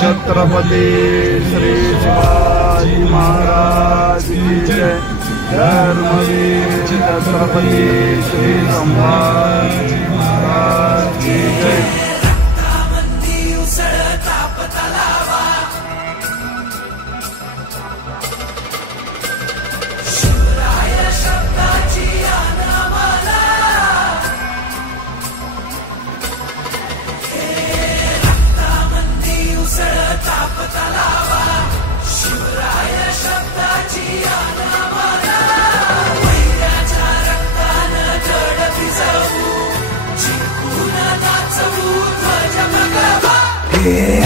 छत्रपती श्री शिवाजी महाराज की जय। धर्मवीर छत्रपती श्री संभाजी महाराज की जय।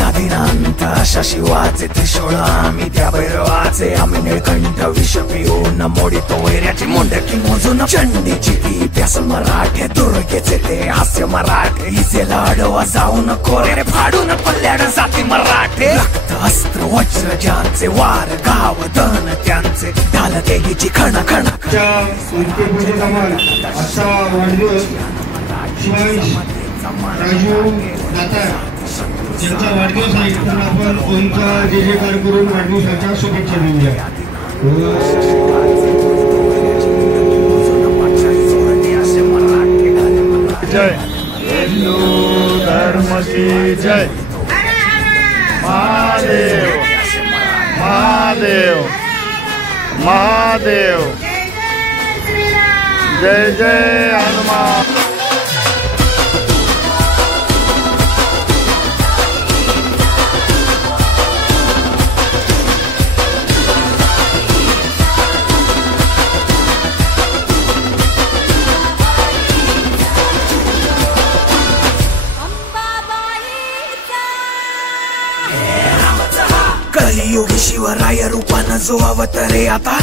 आदिनांत अशा शिवाचे त्रिशूळ आम्ही त्या भैरवाचे आम्ही निळकंठ विष पिऊन मोडितो वैऱ्याची मुंडकी मोजून चंडीची ती प्यासल मराठे दुर्गेचे ते हास्य मराठे इजेला अडवा जाऊन कोरे फाडून पल्ल्याड जाती मराठे रक्त अस्त्र वज्र ज्यांचे वार गाव दन त्यांचे ढाल देगीची खण खण ज्यांचा वाढदिवस आहे तर आपण ओंकार जे जयकार करून वाढदिवसाच्या शुभेच्छा देऊया। जय हिंदू धर्म की जय। महादेव महादेव महादेव जय जय हनुमान। कलियुगी शिवराय रूपानं जो अवतरे आता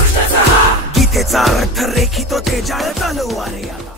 गीतेचा अर्थ रेखितो ते जाळ तलवारे आता।